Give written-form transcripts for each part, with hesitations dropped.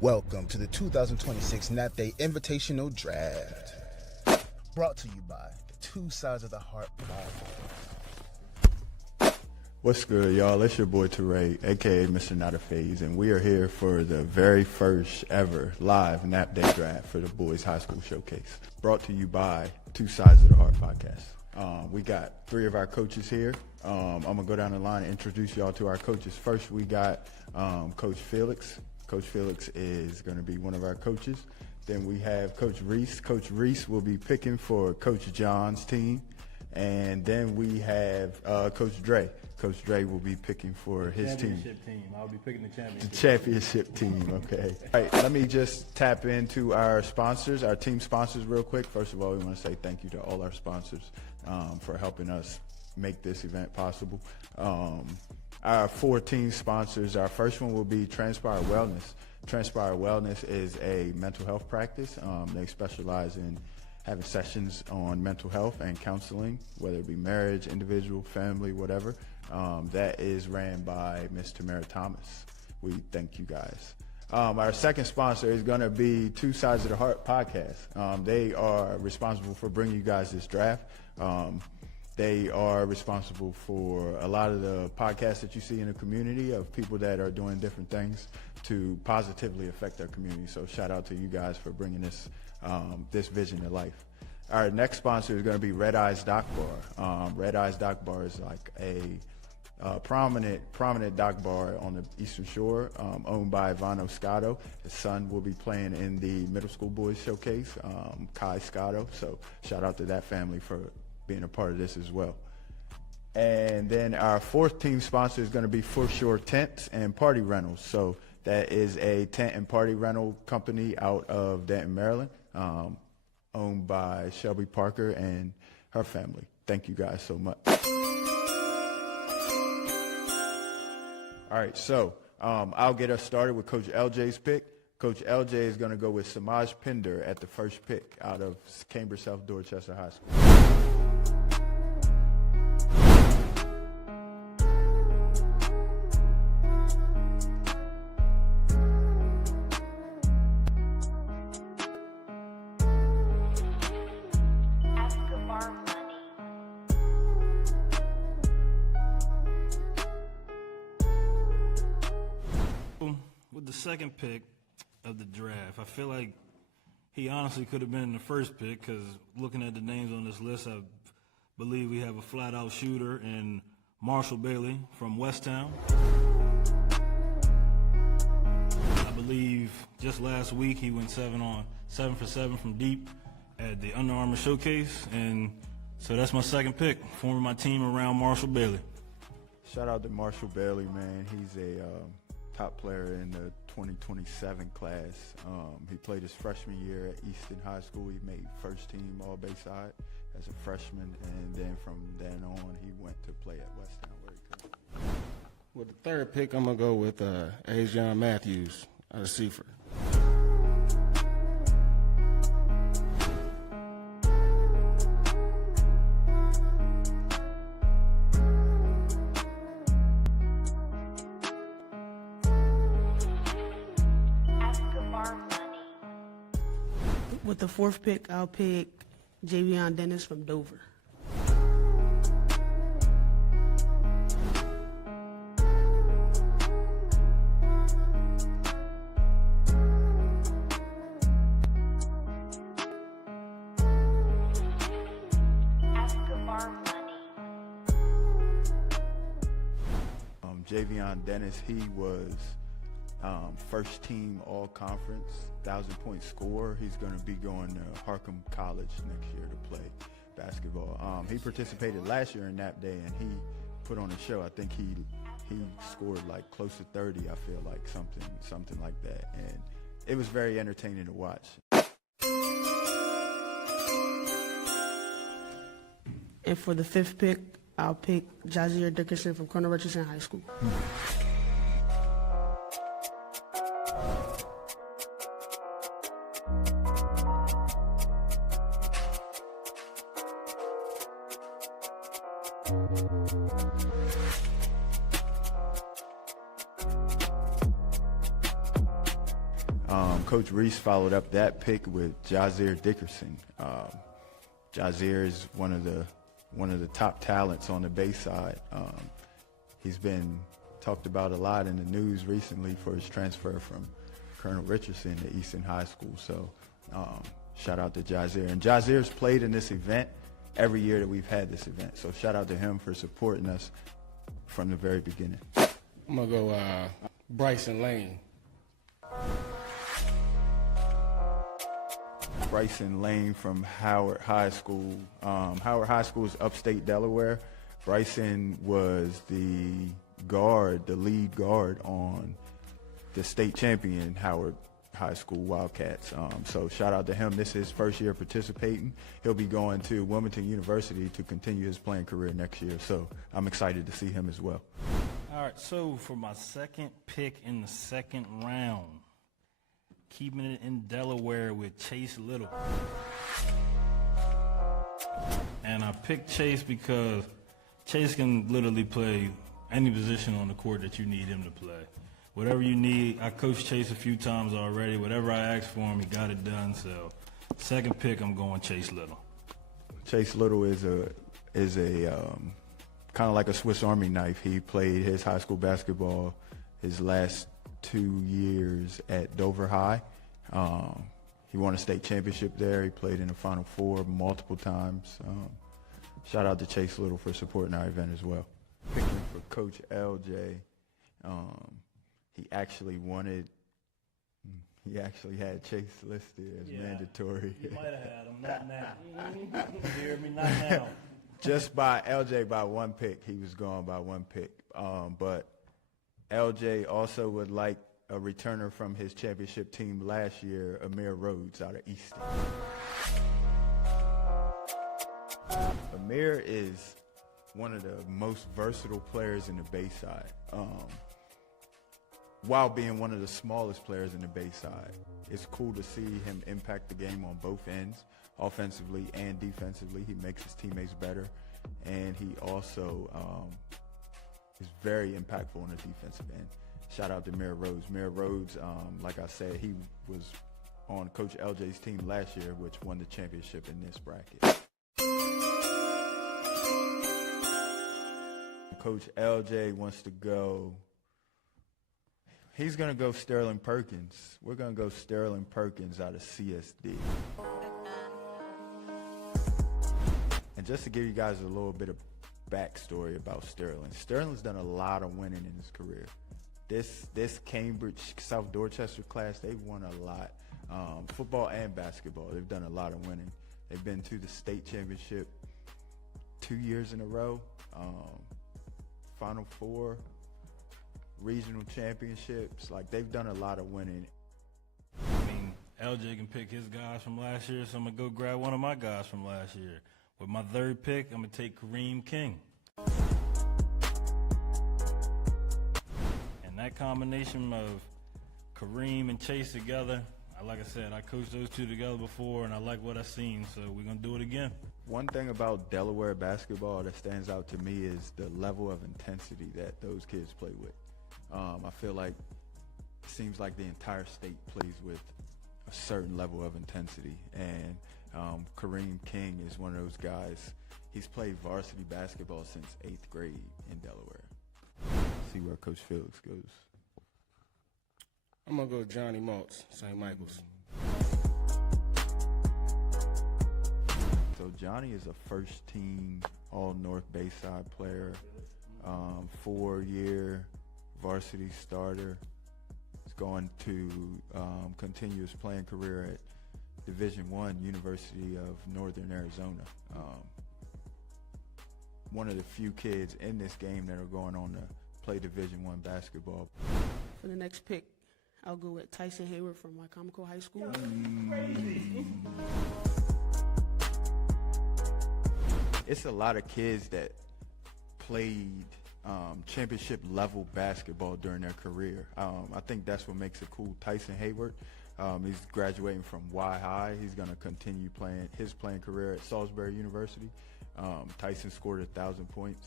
Welcome to the 2026 NAPDAY Invitational Draft. Brought to you by the Two Sides of the Heart podcast. What's good, y'all? It's your boy Teray, aka Mr. Not a Phase, and we are here for the very first ever live NAPDAY draft for the Boys High School Showcase. Brought to you by Two Sides of the Heart podcast. We got three of our coaches here. I'm gonna go down the line and introduce y'all to our coaches. First, we got Coach Felix. Coach Felix is going to be one of our coaches. Then we have Coach Reese. Coach Reese will be picking for Coach John's team. And then we have Coach Dre. Coach Dre will be picking for his team. I'll be picking the championship. The championship team, okay. All right, let me just tap into our sponsors, our team sponsors real quick. First of all, we want to say thank you to all our sponsors for helping us make this event possible. Our 4 team sponsors, our first one will be Transpire Wellness. Transpire Wellness is a mental health practice. They specialize in having sessions on mental health and counseling, whether it be marriage, individual, family, whatever. That is ran by Ms. Tamara Thomas. We thank you guys. Our second sponsor is going to be Two Sides of the Heart podcast. They are responsible for bringing you guys this draft. They are responsible for a lot of the podcasts that you see in the community of people that are doing different things to positively affect their community. So shout out to you guys for bringing this vision to life. Our next sponsor is going to be Red Eyes Dock Bar. Red Eyes Dock Bar is like a prominent dock bar on the Eastern Shore, owned by Vano Scotto. His son will be playing in the middle school boys showcase, Kai Scotto. So shout out to that family for being a part of this as well. And then our 4th team sponsor is going to be Foreshore Tents and Party Rentals. So that is a tent and party rental company out of Denton, Maryland, owned by Shelby Parker and her family. Thank you guys so much. All right, so I'll get us started with Coach LJ's pick. Coach LJ is going to go with Samaj Pinder at the first pick out of Cambridge South Dorchester High School. With the second pick of the draft, I feel like he honestly could have been in the first pick because looking at the names on this list, I believe we have a flat-out shooter in Marshall Bailey from Westtown. I believe just last week he went 7 for 7 from deep at the Under Armour Showcase, and so that's my second pick, forming my team around Marshall Bailey. Shout out to Marshall Bailey, man. He's a top player in the 2027 class. He played his freshman year at Easton High School. He made first team All Bayside as a freshman, and then from then on he went to play at Westtown where he could. With the third pick, I'm going to go with Ajon Matthews out of Seaford. With the 4th pick, I'll pick Javion Dennis from Dover. Javion Dennis, he was first team all conference, 1,000-point scorer. He's going to be going to Harcum College next year to play basketball. He participated last year in NAPDAY and he put on a show. I think he scored like close to 30. I feel like something like that, and it was very entertaining to watch. And for the 5th pick, I'll pick Jazier Dickerson from Cornell Richardson High School. Coach Reese followed up that pick with Jazier Dickerson. Jazier is one of the top talents on the Bayside. He's been talked about a lot in the news recently for his transfer from Colonel Richardson to Easton High School. So shout out to Jazier. And Jazier's played in this event every year that we've had this event. So shout out to him for supporting us from the very beginning. I'm going to go Bryson Lane. Bryson Lane from Howard High School. Howard High School is upstate Delaware. Bryson was the lead guard on the state champion Howard High School Wildcats. So shout out to him. This is his first year participating. He'll be going to Wilmington University to continue his playing career next year. So I'm excited to see him as well. All right, so for my second pick in the second round, keeping it in Delaware with Chase Little. And I picked Chase because Chase can literally play any position on the court that you need him to play. Whatever you need, I coached Chase a few times already. Whatever I asked for him, he got it done. So second pick, I'm going Chase Little. Chase Little is a kind of like a Swiss Army knife. He played his high school basketball his last 2 years at Dover High. He won a state championship there. He played in the Final Four multiple times. Shout out to Chase Little for supporting our event as well. Picking for Coach LJ, he actually had Chase listed as mandatory. You might have had him, not now. You hear me? Not now. Just by LJ by one pick. He was gone by one pick. But LJ also would like a returner from his championship team last year, Amir Rhodes out of Easton. Amir is one of the most versatile players in the Bayside, while being one of the smallest players in the Bayside. It's cool to see him impact the game on both ends, offensively and defensively. He makes his teammates better, and he also is very impactful on the defensive end. Shout out to Amir Rhodes. Amir Rhodes, like I said, he was on Coach LJ's team last year, which won the championship in this bracket. Coach LJ wants to go. He's going to go Sterling Perkins. We're going to go Sterling Perkins out of CSD. And just to give you guys a little bit of backstory about Sterling. Sterling's done a lot of winning in his career. This Cambridge, South Dorchester class, they've won a lot. Football and basketball, they've done a lot of winning. They've been to the state championship 2 years in a row. Final Four, regional championships. Like, they've done a lot of winning. I mean, LJ can pick his guys from last year, so I'm going to go grab one of my guys from last year. With my third pick, I'm going to take Kareem King. And that combination of Kareem and Chase together, like I said, I coached those two together before, and I like what I've seen, so we're going to do it again. One thing about Delaware basketball that stands out to me is the level of intensity that those kids play with. I feel like it seems like the entire state plays with a certain level of intensity, and Kareem King is one of those guys. He's played varsity basketball since 8th grade in Delaware. See where Coach Felix goes. I'm going to go Johnny Maltz, St. Michael's. So Johnny is a first-team All-North Bayside player, 4-year varsity starter. He's going to continue his playing career at Division I, University of Northern Arizona. One of the few kids in this game that are going on to play Division I basketball. For the next pick, I'll go with Tyson Hayward from Wycomico High School. It's a lot of kids that played championship level basketball during their career. I think that's what makes it cool. Tyson Hayward, he's graduating from Y High. He's going to continue his playing career at Salisbury University. Tyson scored 1,000 points.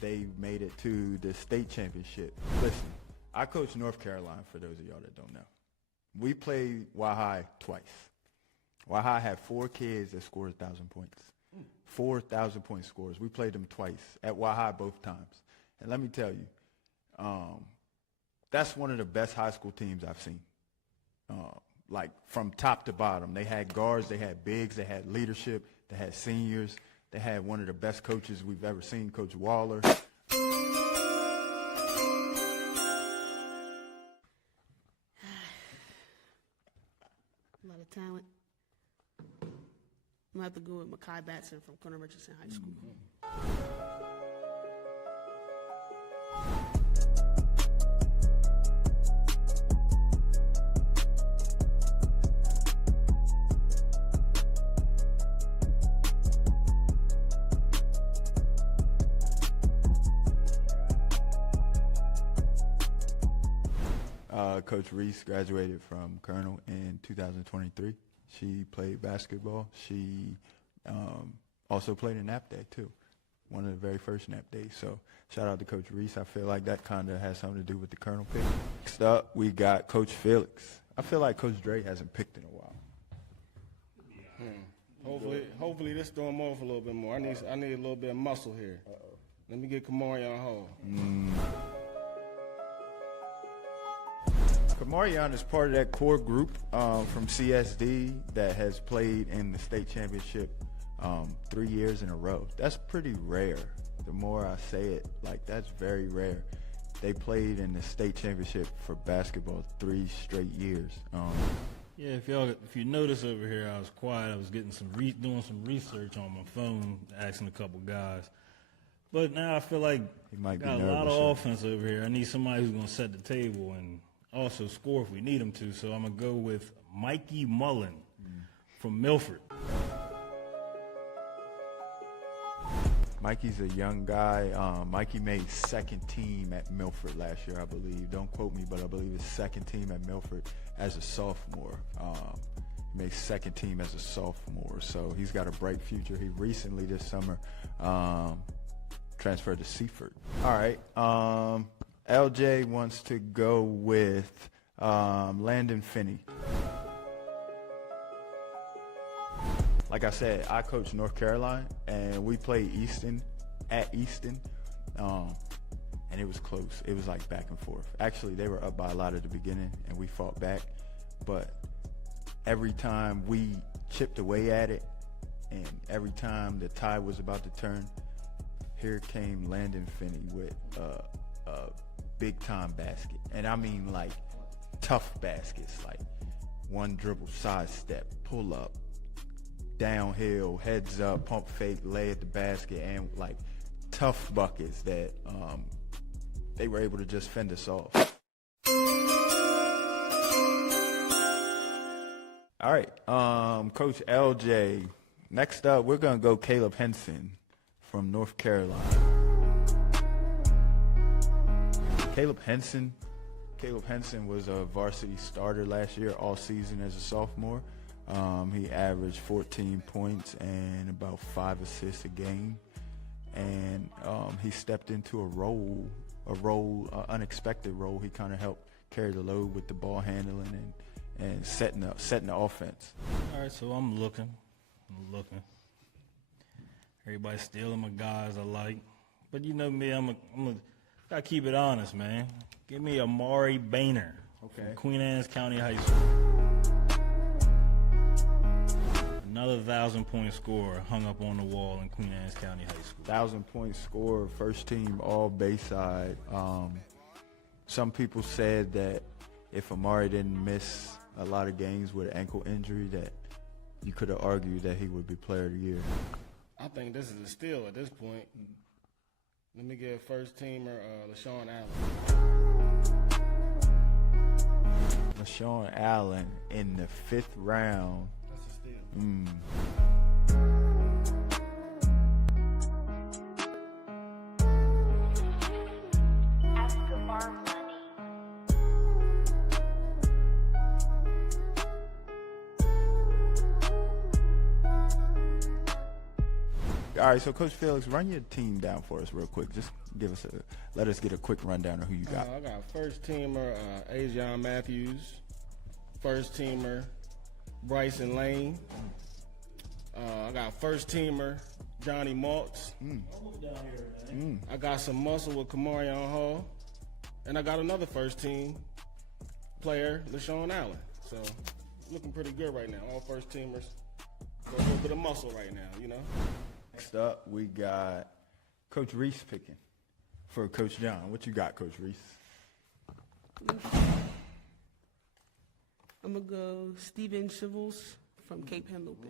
They made it to the state championship. Listen, I coached North Carolina, for those of y'all that don't know. We played Wahai twice. Wahai had 4 kids that scored 1,000 points. 4,000-point scores. We played them twice, at Wahai both times. And let me tell you, that's one of the best high school teams I've seen. Like, from top to bottom. They had guards, they had bigs, they had leadership, they had seniors. They had one of the best coaches we've ever seen, Coach Waller. A lot of talent. I'm gonna have to go with Mekhi Batson from Corner Richardson High School. Coach Reese graduated from Colonel in 2023. She played basketball. She also played in NAPDAY, too. One of the very first NAPDAys. So shout out to Coach Reese. I feel like that kind of has something to do with the Colonel pick. Next up, we got Coach Felix. I feel like Coach Dre hasn't picked in a while. Hopefully this throw him off a little bit more. I need a little bit of muscle here. Let me get Kamari on hold. Kamarion is part of that core group from CSD that has played in the state championship 3 years in a row. That's pretty rare. The more I say it, like, that's very rare. They played in the state championship for basketball 3 straight years. Yeah, if you notice over here, I was quiet. I was getting doing some research on my phone, asking a couple guys. But now I feel like He might be got a lot of nervous, offense over here. I need somebody who's going to set the table and also score if we need him to. So I'm going to go with Mikey Mullen from Milford. Mikey's a young guy. Mikey made second team at Milford last year, I believe. Don't quote me, but I believe it's second team at Milford as a sophomore. He made second team as a sophomore, so he's got a bright future. He recently, this summer, transferred to Seaford. All right. LJ wants to go with Landon Finney. Like I said, I coach North Carolina, and we played Easton at Easton, and it was close. It was like back and forth. Actually, they were up by a lot at the beginning, and we fought back. But every time we chipped away at it, and every time the tide was about to turn, here came Landon Finney with a big-time basket. And I mean, like, tough baskets, like one dribble, side step, pull up, downhill, heads up, pump fake, lay at the basket, and like tough buckets that they were able to just fend us off. All right, Coach LJ. Next up, we're gonna go Caleb Henson from North Carolina. Caleb Henson was a varsity starter last year, all season as a sophomore. He averaged 14 points and about 5 assists a game. And he stepped into an unexpected role. He kind of helped carry the load with the ball handling and setting the offense. All right, so I'm looking. Everybody's stealing my guys I like. But you know me, I'm gotta keep it honest, man. Give me Amari Boehner from Queen Anne's County High School. Another 1,000-point scorer hung up on the wall in Queen Anne's County High School. 1,000-point scorer, first team all Bayside. Some people said that if Amari didn't miss a lot of games with an ankle injury, that you could have argued that he would be player of the year. I think this is a steal at this point. Let me get first teamer LaShawn Allen. LaShawn Allen in the 5th round. That's a steal. All All right, so Coach Felix, run your team down for us real quick. Just let us get a quick rundown of who you got. I got first teamer Ajon Matthews, first teamer Bryson Lane. I got first teamer Johnny Maltz. I got some muscle with Kamarion Hall, and I got another first team player, LaShawn Allen. So looking pretty good right now. All first teamers. Got a little bit of muscle right now, you know. Next up, we got Coach Reese picking for Coach John. What you got, Coach Reese? I'm going to go Steven Shivels from Cape Henlopen.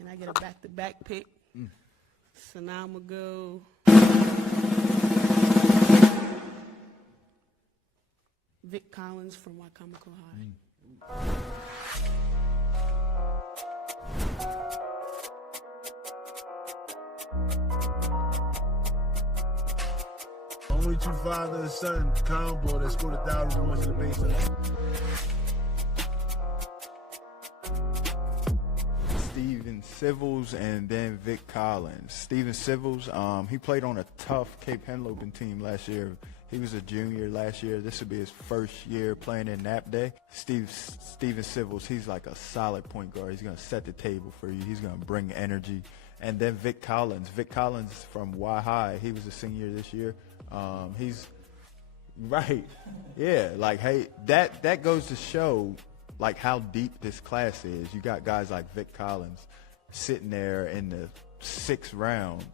And I get a back-to-back pick. So now I'm going to go Vic Collins from Wycomico High. Only two father and son combo that scored 1,000 points in the basement. Steven Civils and then Vic Collins. Steven Civils, he played on a tough Cape Henlopen team last year. He was a junior last year. This would be his first year playing in NAPDAY. Steven Civils, he's like a solid point guard. He's going to set the table for you. He's going to bring energy. And then Vic Collins. Vic Collins from Y High. He was a senior this year. He's right. Yeah, like, hey, that goes to show like how deep this class is. You got guys like Vic Collins sitting there in the 6th round.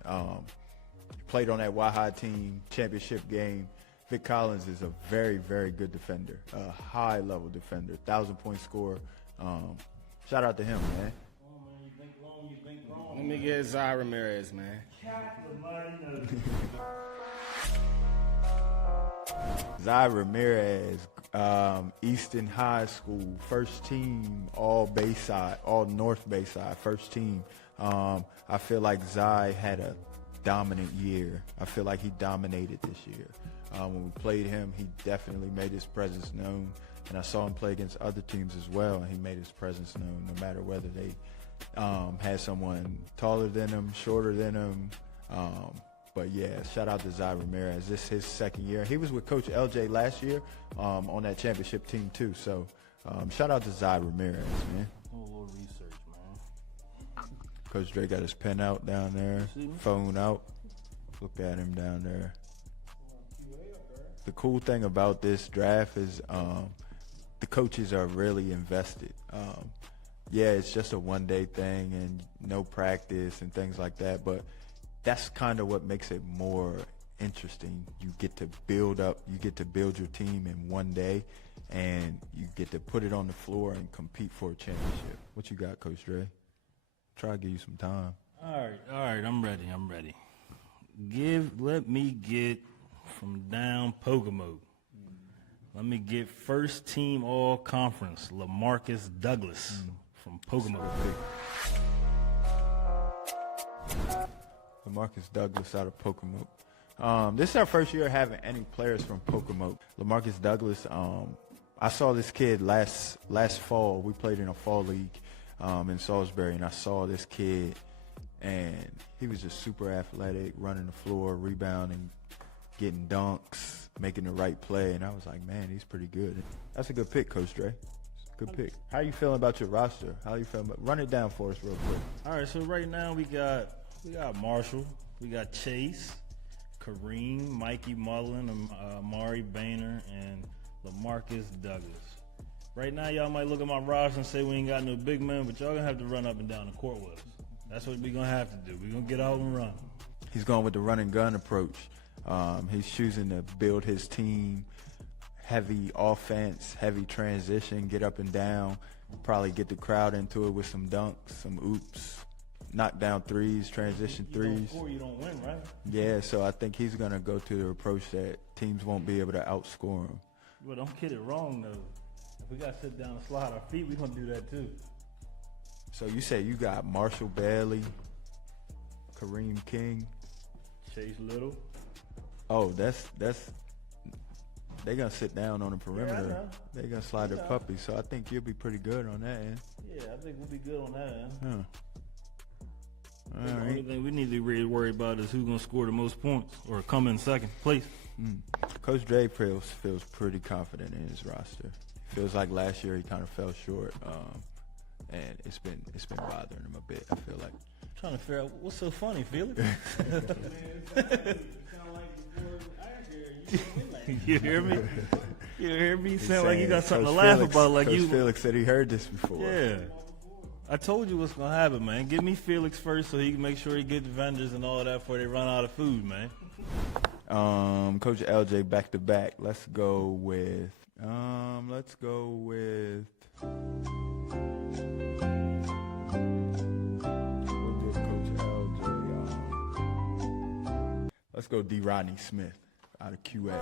Played on that Y High team championship game. Vic Collins is a very, very good defender, a high-level defender, 1,000-point scorer. Shout out to him, man. Let me get Zai Ramirez, man. Zai Ramirez, Easton High School, first team, all Bayside, all North Bayside, first team. I feel like Zai had a dominant year. I feel like he dominated this year. When we played him, he definitely made his presence known. And I saw him play against other teams as well, and he made his presence known no matter whether they had someone taller than him, shorter than him. But yeah, shout out to Zai Ramirez. This is his second year. He was with Coach LJ last year on that championship team too. So shout out to Zai Ramirez, man. A little research, man. Coach Dre got his pen out down there, phone out. Look at him down there. The cool thing about this draft is the coaches are really invested. Yeah, it's just a one-day thing and no practice and things like that, but that's kind of what makes it more interesting. You get to build your team in one day, and you get to put it on the floor and compete for a championship. What you got, Coach Dre? Try to give you some time. All right, I'm ready. Let me get from down Pocomoke. Let me get first team all conference, LaMarcus Douglas from Pocomoke. LaMarcus Douglas out of Pocomoke. This is our first year having any players from Pocomoke. LaMarcus Douglas, I saw this kid last fall. We played in a fall league in Salisbury, and I saw this kid, and he was just super athletic, running the floor, rebounding, getting dunks, making the right play, and I was like, man, he's pretty good. That's a good pick, Coach Dre. Good pick. How you feeling about your roster? How you feeling about? Run it down for us real quick. All right, so right now we got Marshall, we got Chase, Kareem, Mikey Mullen, Amari Boehner, and LaMarcus Douglas. Right now, y'all might look at my roster and say we ain't got no big men, but y'all gonna have to run up and down the court with us. That's what we gonna have to do. We gonna get out and run. He's going with the run and gun approach. He's choosing to build his team, heavy offense, heavy transition, get up and down, probably get the crowd into it with some dunks, some oops, knock down threes, transition You don't threes. score, you don't win, right? Yeah, so I think he's going to go to the approach that teams won't be able to outscore him. Well, don't get it wrong, though. If we got to sit down and slide our feet, we're going to do that, too. So you say you got Marshall Bailey, Kareem King. Chase Little. Oh, that's they gonna sit down on the perimeter. know. They gonna slide their puppies. So I think you'll be pretty good on that end. Yeah, I think we'll be good on that end. Huh. The All only right. thing we need to really worry about is who's going to score the most points or come in second place. Coach Dre feels pretty confident in his roster. Feels like last year he kind of fell short, and it's been bothering him a bit. I feel like. Trying to figure out what's so funny, Felix. You hear me? You hear me? He's Sound like you got saying something to Coach laugh Felix- about, like Coach you. Felix said he heard this before. Yeah. I told you what's gonna happen, man. Give me Felix first so he can make sure he gets vendors and all that before they run out of food, man. Coach LJ back to back. Let's go with. We'll give Coach LJ. Let's go D. Rodney Smith out of QA.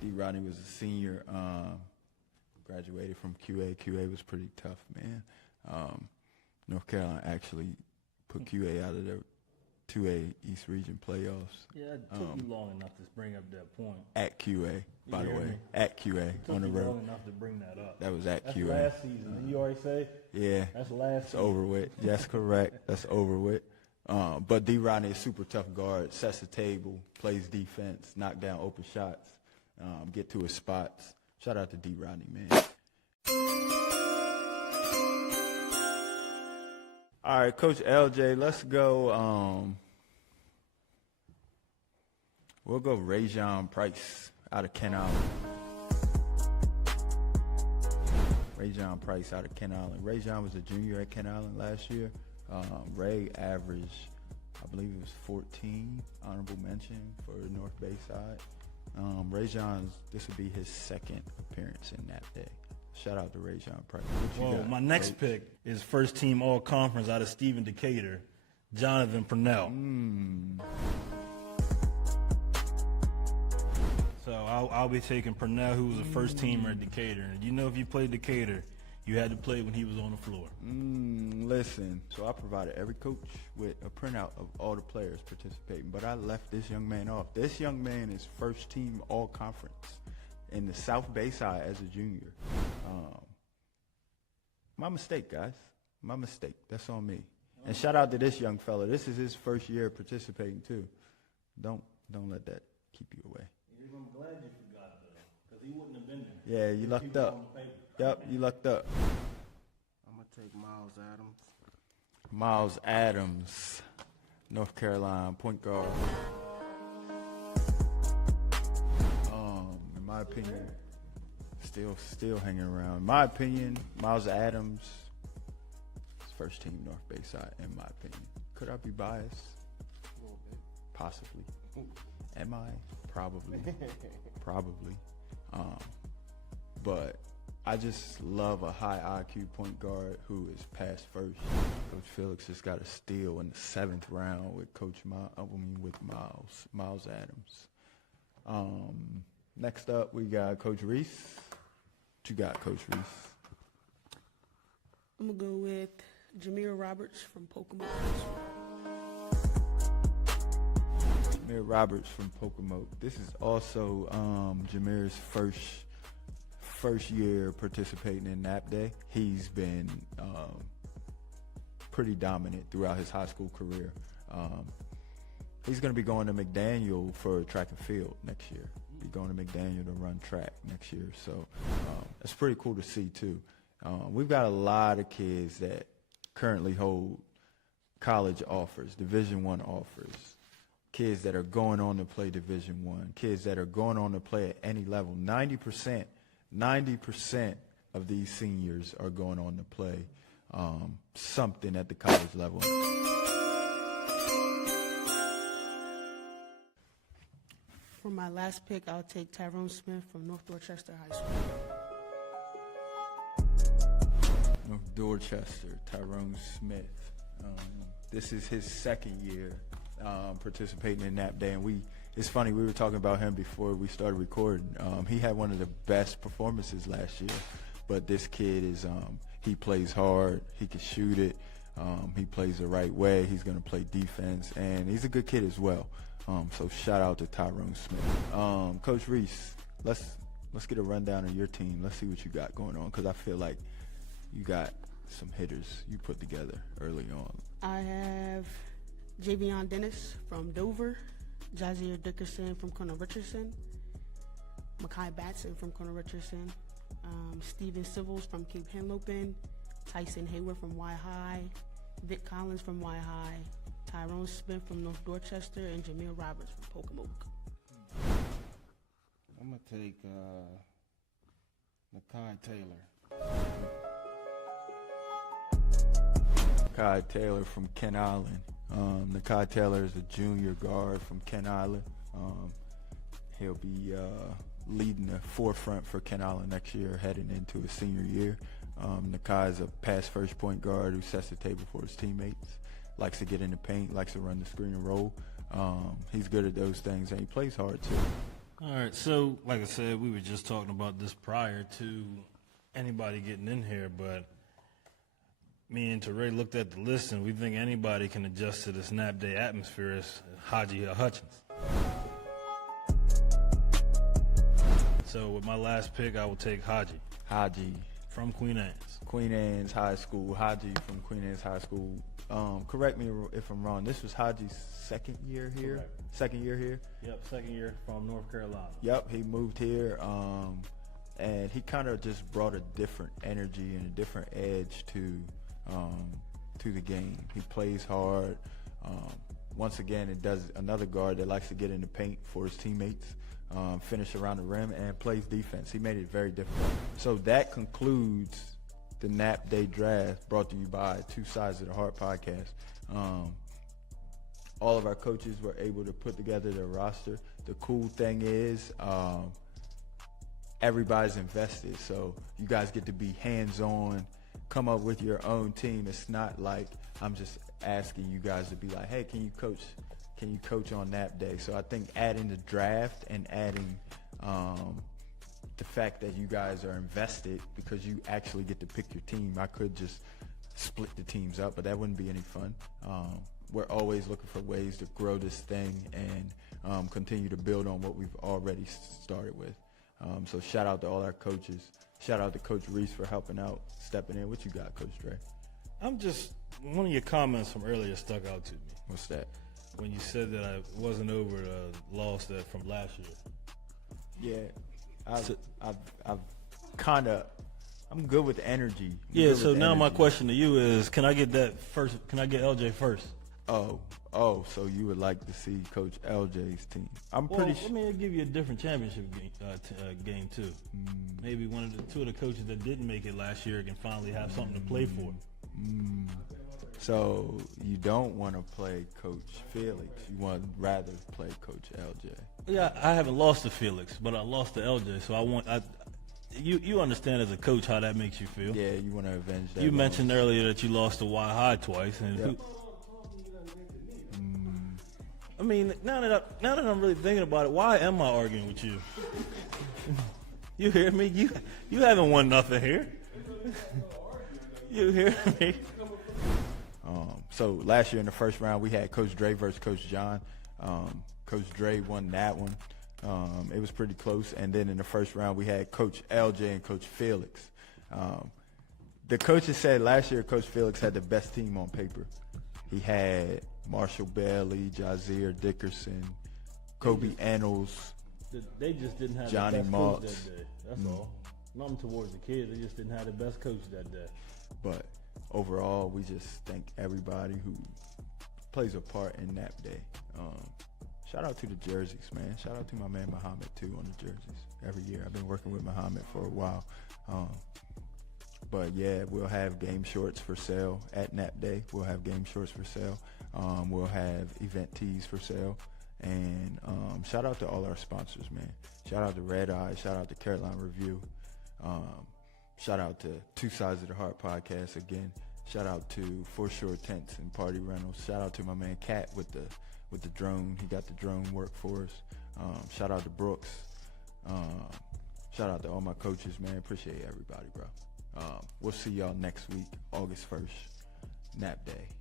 D. Rodney was a senior, graduated from QA. QA was pretty tough, man. North Carolina actually put QA out of their 2A East Region playoffs. Yeah, it took you long enough to bring up that point. At QA, by the hear way. me? At QA, It took on the you road. long enough to bring that up. That was at That's QA. last season. Didn't you already say? Yeah. That's last It's season. over with. That's correct. That's over with. But D. Rodney is super tough guard, sets the table, plays defense, knock down open shots, get to his spots. Shout out to D. Rodney, man. All right, Coach LJ, let's go. We'll go Rajon Price out of Kent Island. Rajon Price out of Kent Island. Rajon was a junior at Kent Island last year. Ray averaged, I believe it was 14, honorable mention for North Bay side. Rajon's, this would be his second appearance in NAPDAY. Shout out to Rajon Price. What you Well, got, my next Coach? pick is first team all conference out of Stephen Decatur, Jonathan Purnell. So I'll be taking Purnell, who was a first teamer at Decatur. And you know, if you played Decatur, you had to play when he was on the floor. Listen, so I provided every coach with a printout of all the players participating, but I left this young man off. This young man is first team all conference in the South Bay side as a junior. My mistake, guys. My mistake. That's on me. And shout out to this young fella. This is his first year participating too. Don't let that keep you away. I'm glad you forgot, though, because he wouldn't have been there. Yeah, you lucked up. Yep, you lucked up. I'm gonna take Miles Adams. Miles Adams, North Carolina, point guard. In my opinion, still hanging around. In my opinion, Miles Adams, first team North Bay side, in my opinion. Could I be biased? A little bit. Possibly. Am I? Probably. Probably. But I just love a high IQ point guard who is pass first. Coach Felix just got a steal in the 7th round with Miles Adams. Next up, we got Coach Reese. What you got, Coach Reese? I'm gonna go with Jameer Roberts from Pocomoke. Jameer Roberts from Pocomoke. This is also Jameer's first year participating in NAPDAY. He's been pretty dominant throughout his high school career. He's going to be going to McDaniel for track and field next year. Be going to McDaniel to run track next year. So that's pretty cool to see too. We've got a lot of kids that currently hold college offers, Division I offers. kids that are going on to play Division I, kids that are going on to play at any level. 90% of these seniors are going on to play something at the college level. For my last pick, I'll take Tyrone Smith from North Dorchester High School. North Dorchester, Tyrone Smith. This is his second year participating in NAPDAY, and it's funny, we were talking about him before we started recording. He had one of the best performances last year, but this kid is, he plays hard, he can shoot it, he plays the right way, he's going to play defense, and he's a good kid as well. So shout out to Tyrone Smith. Coach Reese, let's get a rundown of your team. Let's see what you got going on, because I feel like you got some hitters you put together early on. I have Javion Dennis from Dover, Jazier Dickerson from Corner Richardson, Makai Batson from Corner Richardson, Steven Civils from Cape Henlopen, Tyson Hayward from Y High, Vic Collins from Y High, Tyrone Smith from North Dorchester, and Jamil Roberts from Pocomoke. I'm going to take Nakai Taylor. Nakai Taylor from Kent Island. Nakai Taylor is a junior guard from Kent Island. He'll be leading the forefront for Kent Island next year, heading into his senior year. Nakai is a pass-first point guard who sets the table for his teammates, likes to get in the paint, likes to run the screen and roll. He's good at those things, and he plays hard too. All right, so like I said, we were just talking about this prior to anybody getting in here, but me and Teray looked at the list, and we think anybody can adjust to this NAPDAY atmosphere as Haji Hutchins. So with my last pick, I will take Haji. Haji. From Queen Anne's. Queen Anne's High School. Haji from Queen Anne's High School. Correct me if I'm wrong. This was Haji's second year here? Correct. Second year here? Yep, second year from North Carolina. Yep, he moved here, and he kind of just brought a different energy and a different edge to the game. He plays hard. Once again, it does another guard that likes to get in the paint for his teammates, finish around the rim, and plays defense. He made it very difficult. So that concludes the NAPDAY draft, brought to you by Two Sides of the Heart podcast. All of our coaches were able to put together their roster. The cool thing is everybody's invested, so you guys get to be hands-on, come up with your own team. It's not like I'm just asking you guys to be like, hey, can you coach on NAPDAY? So I think adding the draft and adding the fact that you guys are invested because you actually get to pick your team. I could just split the teams up, but that wouldn't be any fun. We're always looking for ways to grow this thing and continue to build on what we've already started with. So shout out to all our coaches. Shout out to Coach Reese for helping out, stepping in. What you got, Coach Dre? One of your comments from earlier stuck out to me. What's that? When you said that I wasn't over the loss that from last year. Yeah, I'm good with energy. Yeah, so now my question to you is, can I get that first? Can I get LJ first? Oh, so you would like to see Coach LJ's team? Let me give you a different championship game too. Maybe two of the coaches that didn't make it last year can finally have something to play for. So you don't want to play Coach Felix. You want rather play Coach LJ. Yeah, I haven't lost to Felix, but I lost to LJ. So you understand as a coach how that makes you feel. Yeah, you want to avenge that. You mentioned earlier that you lost to Y High twice, and yep. I mean, now that I'm really thinking about it, why am I arguing with you? You hear me? You haven't won nothing here. You hear me? So last year in the first round, we had Coach Dre versus Coach John. Coach Dre won that one. It was pretty close. And then in the first round, we had Coach LJ and Coach Felix. The coaches said last year Coach Felix had the best team on paper. He had Marshall Bailey, Jazier Dickerson, Kobe Annals. They just didn't have Johnny the best Maltz. coach that day. That's all. Nothing towards the kids. They just didn't have the best coach that day. But overall, we just thank everybody who plays a part in NAPDAY. Shout out to the jerseys, man. Shout out to my man Muhammad too on the jerseys. Every year I've been working with Muhammad for a while. But yeah, we'll have game shorts for sale at NAPDAY. We'll have game shorts for sale. We'll have event tees for sale. And shout out to all our sponsors, man. Shout out to Red Eye. Shout out to Caroline Review. Shout out to Two Sides of the Heart podcast again. Shout out to For Sure Tents and Party Rentals. Shout out to my man Cat with the drone. He got the drone work for us. Shout out to Brooks. Shout out to all my coaches, man. Appreciate everybody, bro. We'll see y'all next week, August 1st, NAPDAY.